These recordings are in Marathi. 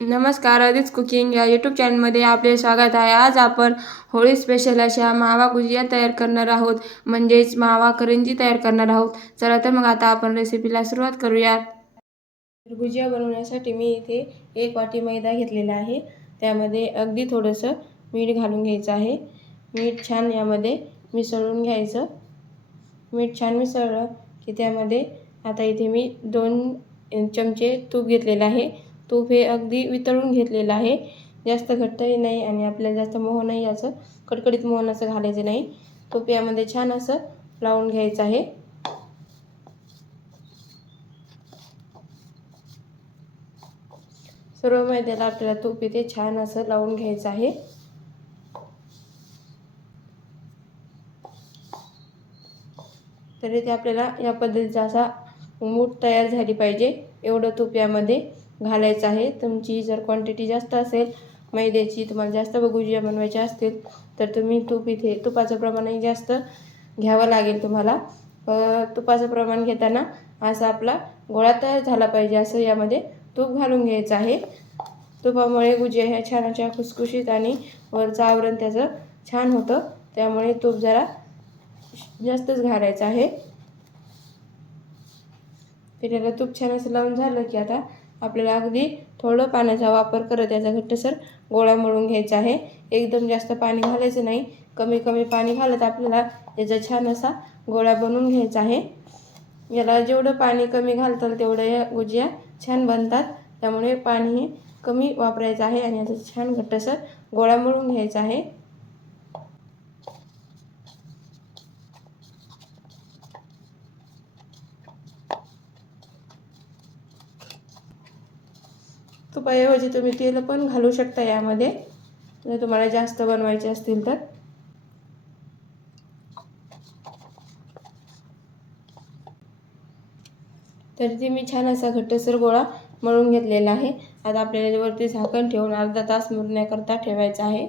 नमस्कार, आदित्य कुकिंग या यूट्यूब चॅनलमध्ये आपले स्वागत आहे। आज आपण होळी स्पेशल अशा मावा गुजिया तयार करणार आहोत, म्हणजेच मावा करंजी तयार करणार आहोत। चला तर मग आता आपण रेसिपीला सुरुवात करूयात। गुजिया बनवण्यासाठी मी इथे 1 वाटी मैदा घेतलेला आहे। त्यामध्ये अगदी थोडंसं मीठ घालून घ्यायचं आहे। मीठ छान यामध्ये मिसळून घ्यायचं। मीठ छान मिसळलं की त्यामध्ये आता इथे मी 2 चमचे तूप घेतलेलं आहे। तूप हे अगदी वितळून घेतलेलं आहे, जास्त घट्टही नाही आणि आपल्याला जास्त मोहन नाही, असं कडकडीत मोहन असं घालायचं नाही। तूप यामध्ये छान असं लावून घ्यायचं आहे। सर्व मैद्याला आपल्याला तूप इथे छान असं लावून घ्यायचं आहे। तर इथे आपल्याला या पद्धतीचा असा मूठ तयार झाली पाहिजे, एवढं तूप यामध्ये घालायचं आहे। तुमची जर क्वांटिटी जास्त असेल मैद्याची, तुम्हाला जास्त गुजिया बनवायच्या असतील तर तुम्ही तुपाचं प्रमाणही जास्त घ्यावं लागेल तुम्हाला। तुपाचं प्रमाण घेताना असा आपला गोळा तयार झाला पाहिजे, असं यामध्ये तूप घालून घ्यायचं आहे। तुपामुळे गुजिया ह्या छान अशा खुसखुशीत आणि वरचं आवरण त्याचं छान होतं, त्यामुळे तूप जरा जास्तच घालायचं आहे। त्याला तूप छान असं लावून झालं की आता आपल्याला अगदी थोडं पाण्याचा वापर करत याचा घट्टसर गोळा मळून घ्यायचा आहे। एकदम जास्त पाणी घालायचं नाही, कमी कमी पाणी घालत आपल्याला याचा छान असा गोळा बनवून घ्यायचा आहे। याला जेवढं पाणी कमी घालताल तेवढं या गुजिया छान बनतात, त्यामुळे पाणी कमी वापरायचं आहे आणि याचा छान घट्टसर गोळा मळून घ्यायचा आहे। तुपाऐवजी तुम्ही तेल पण घालू शकता यामध्ये, जर तुम्हाला जास्त बनवायचे असतील तर। तर ते मी छान असा घट्टसर गोळा मळून घेतलेला आहे। आता आपल्याला वरती झाकण ठेवून अर्धा तास मुरण्याकरता ठेवायचं आहे।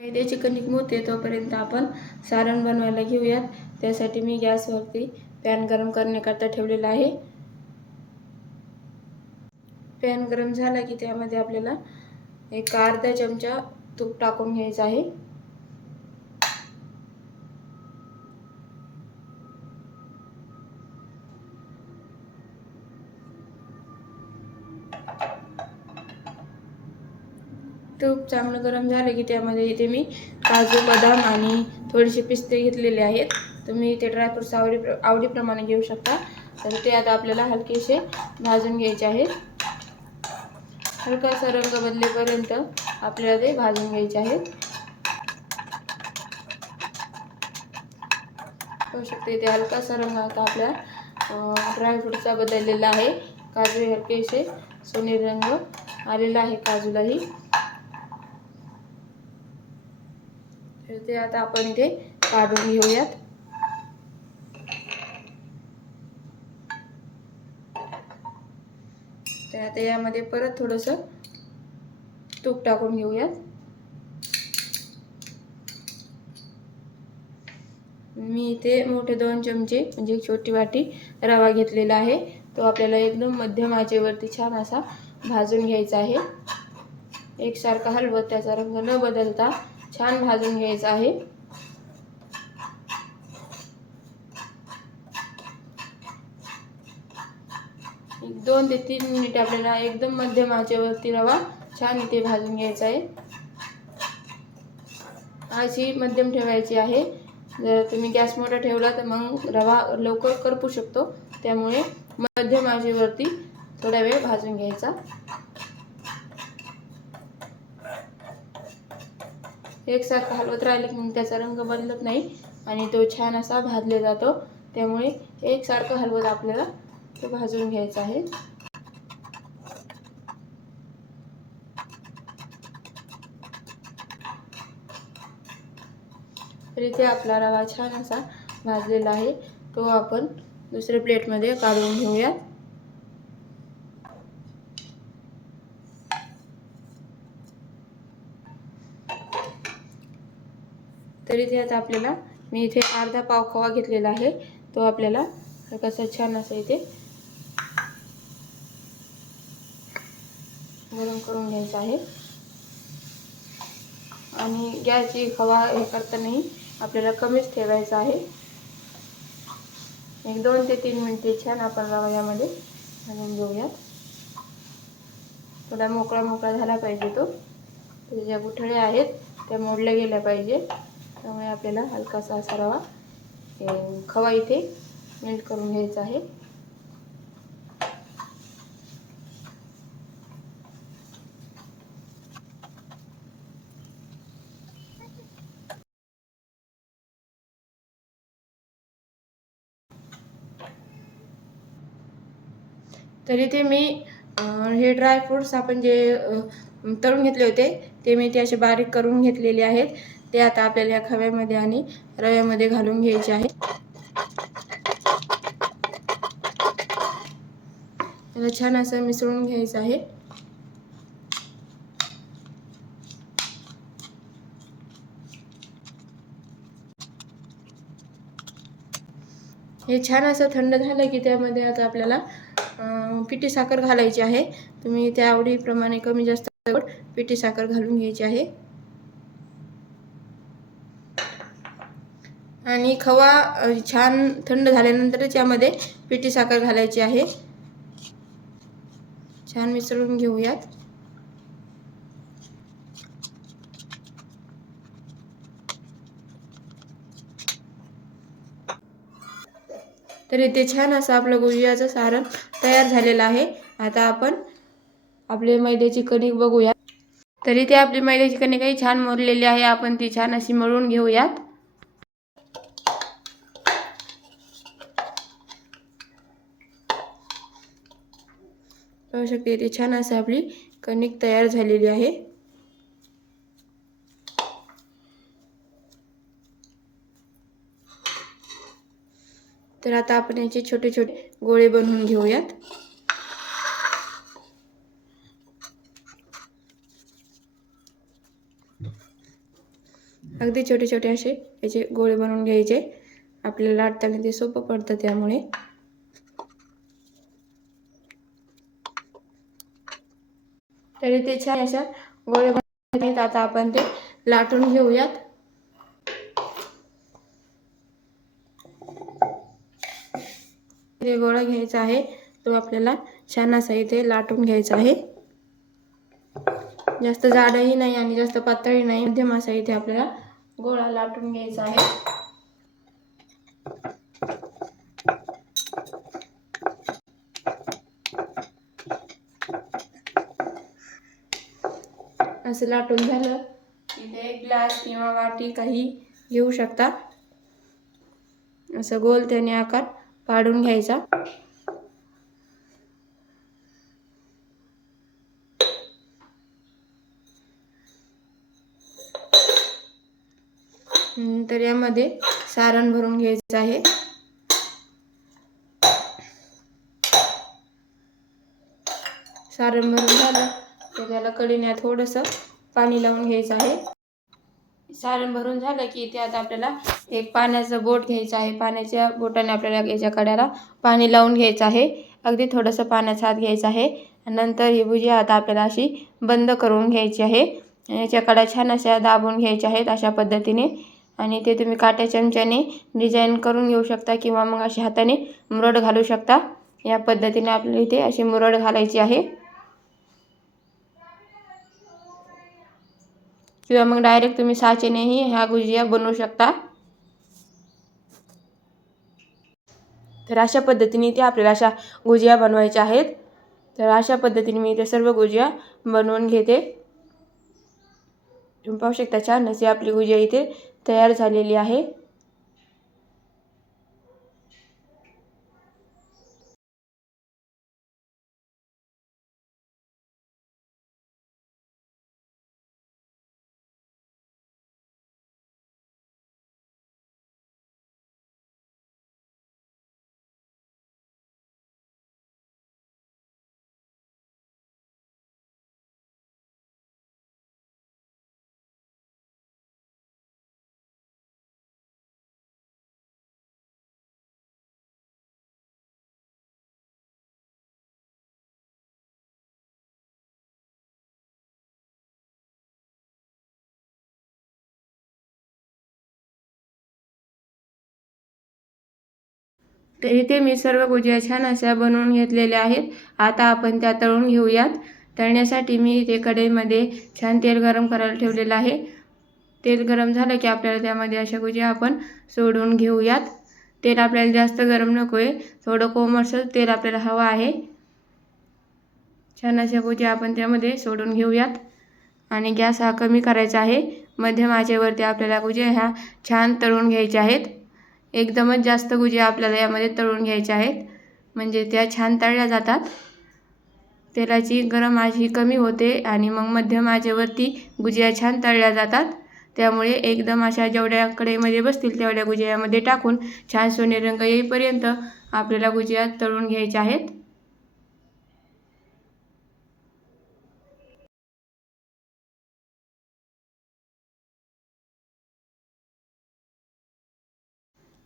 मैद्याची कणिक मुरते तोपर्यंत आपण सारण बनवायला घेऊयात। त्यासाठी मी गॅसवरती पॅन गरम करण्याकरता ठेवलेला आहे। पॅन गरम झाला की त्यामध्ये आपल्याला एक अर्धा चमचा तूप टाकून घ्यायचं आहे। तूप चांगलं गरम झालं की त्यामध्ये इथे मी काजू, बदाम आणि थोडेसे पिस्ते घेतलेले आहेत। तुम्ही इथे ड्रायफ्रूट्स आवडीप्रमाणे घेऊ शकता। तर ते आता आपल्याला हलकेसे भाजून घ्यायचे आहेत। हलकासा रंग बदलेपर्यंत आपल्याला ते भाजून घ्यायचे आहेत। पाहू शकता इथे हलकासा रंग आता आपल्या ड्रायफ्रूटचा बदललेला आहे। काजू हलकेसे सोनेरी रंग आलेला आहे काजूलाही। तर ते आता आपण इथे काढून घेऊयात। तर आता यामध्ये परत थोडंसं तूप टाकून घेऊयात। मी इथे मोठे 2 चमचे म्हणजे छोटी वाटी रवा घेतलेला आहे। तो आपल्याला एकदम मध्यम आचेवरती छान असा भाजून घ्यायचा आहे। एकसारखा हलवत त्याचा रंग न बदलता छान भाजून घ्यायचा आहे। 2 ते 3 मिनिट आपल्याला एकदम मध्यम आचेवरती रवा छान इथे भाजून घ्यायचा आहे। आच ही मध्यम ठेवायची आहे। जर तुम्ही गॅस मोठा ठेवला तर मग रवा लवकर करपू शकतो, त्यामुळे मध्यम आचेवरती थोडा वेळ भाजून घ्यायचा। एकसारखा हलवत राहिले की त्याचा रंग बदलत नाही आणि तो छान असा भाजला जातो, त्यामुळे एकसारखं हलवत आपल्याला ते भाजून घ्यायचं आहे। तर इथे आपला रवा छान असा भाजलेला आहे, तो आपण दुसऱ्या प्लेटमध्ये काढून घेऊया। तर इथे आता आपल्याला मी इथे अर्धा पाव खवा घेतलेला आहे, तो आपल्याला कसा छान असा इथे गरम करून घ्यायचा आहे. आणि गॅसची खवा हे करतानाही आपल्याला कमीच ठेवायचा आहे. 2 ते 3 मिनिटे छान आपण रवा यामध्ये घालून घेऊयात. थोडा मोकळा मोकळा झाला पाहिजे तो. त्याच्या ज्या गुठळ्या आहेत त्या मोडल्या गेल्या पाहिजे. त्यामुळे आपल्याला हलकासा असा रवा खवा इथे मेल्ट करून घ्यायचा आहे. तर इथे मी हे ड्रायफ्रूट्स आपण जे तळून घेतले होते ते मी ते असे बारीक करून घेतलेले आहेत. ते आता आपल्याला या खव्यामध्ये आणि रव्यामध्ये घालून घ्यायचे आहे. त्याला छान असं मिसळून घ्यायचं आहे. हे छान असं थंड झालं की त्यामध्ये आता आपल्याला पिठी साखर घालायची आहे. तुम्ही त्या आवडीप्रमाणे कमी जास्त पिठी साखर घालून घ्यायची आहे. आणि खवा छान थंड झाल्यानंतरच यामध्ये पिठी साखर घालायची आहे. छान मिसळून घेऊयात. तर इथे छान असं आपलं गुजियाचं सारण तयार झालेलं आहे. आता आपण आपले मैद्याची कणिक बघूया. तर इथे आपली मैद्याची कणिकही छान मळलेली आहे. आपण ती छान अशी मळून घेऊयात. पाहू शकते इथे छान असं आपली कणिक तयार झालेली आहे. तर आता आपण याचे छोटे छोटे गोळे बनवून घेऊयात. अगदी छोटे छोटे असे याचे गोळे बनवून घ्यायचे. आपल्याला लाटताना ते सोपं पडतं त्यामुळे. तरी ते छान अशा गोळे बनवून आता आपण ते लाटून घेऊयात. गोळा घ्यायचा आहे तो आपल्याला छान असा इथे लाटून घ्यायचा आहे. जास्त जाडही नाही आणि जास्त पातळही नाही, मध्यम असा इथे आपल्याला गोळा लाटून घ्यायचा आहे. असं लाटून झालं इथे ग्लास किंवा वाटी काही घेऊ शकता. असं गोल त्याने आकार पाडून घ्यायचा. तर यामध्ये सारण भरून घ्यायचं आहे. सारण भरून झालं तर त्याला कढईने थोडंसं पाणी लावून घ्यायचं आहे. सारण भरून झालं की इथे आता आपल्याला एक पाण्याचं बोट घ्यायचं आहे. पाण्याच्या बोटाने आपल्याला याच्या कड्याला पाणी लावून घ्यायचं आहे. अगदी थोडंसं पाण्याचा हात घ्यायचा आहे. नंतर ही भुजिया आता आपल्याला अशी बंद करून घ्यायची आहे. याच्या कड्या छान अशा दाबून घ्यायच्या आहेत अशा पद्धतीने. आणि ते तुम्ही काट्या चमच्याने डिझाईन करून घेऊ शकता किंवा मग अशा हाताने मुरड घालू शकता. या पद्धतीने आपल्याला इथे अशी मुरड घालायची आहे. किंवा मग डायरेक्ट तुम्ही साचेनेही ह्या गुजिया बनवू शकता. तर अशा पद्धतीने इथे आपल्याला अशा गुजिया बनवायच्या आहेत. तर अशा पद्धतीने मी इथे सर्व गुजिया बनवून घेते. तुम्ही पाहू शकता छान अशी आपली गुजिया इथे तयार झालेली आहे. तर इथे मी सर्व गुजिया छान अशा बनवून घेतलेल्या आहेत. आता आपण त्या तळून घेऊयात. तळण्यासाठी मी इथे कढईमध्ये छान तेल गरम करायला ठेवलेलं आहे. तेल गरम झालं की आपल्याला त्यामध्ये अशा गुजिया आपण सोडून घेऊयात. तेल आपल्याला जास्त गरम नको आहे, थोडं कोमटसर तेल आपल्याला हवं आहे. छान अशा गुजिया आपण त्यामध्ये सोडून घेऊयात आणि गॅस हा कमी करायचा आहे. मध्यम आचेवरती आपल्याला गुजिया ह्या छान तळून घ्यायच्या आहेत. एकदमच जास्त गुजिया आपल्याला यामध्ये तळून घ्यायच्या आहेत, म्हणजे त्या छान तळल्या जातात. तेलाची गरम आच ही कमी होते आणि मग मध्यम आचेवरती गुजिया छान तळल्या जातात. त्यामुळे एकदम अशा जेवढ्या कढईमध्ये बसतील तेवढ्या गुजिया यामध्ये टाकून छान सोनेरी रंग येईपर्यंत आपल्याला गुजिया तळून घ्यायच्या आहेत.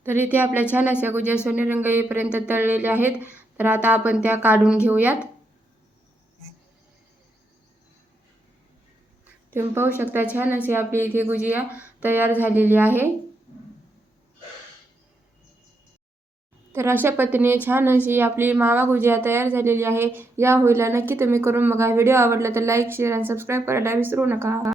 तर इथे आपल्या छान अशा गुजिया सोनेरी रंग येईपर्यंत तळलेल्या आहेत. तर आता आपण त्या काढून घेऊयात. तुम्ही पाहू शकता छान अशी आपली इथे गुजिया तयार झालेली आहे. तर अशा पद्धतीने छान अशी आपली मावा गुजिया तयार झालेली आहे. या होळीला नक्की तुम्ही करून बघा. व्हिडिओ आवडला तर लाईक, शेअर आणि सबस्क्राईब करायला विसरू नका.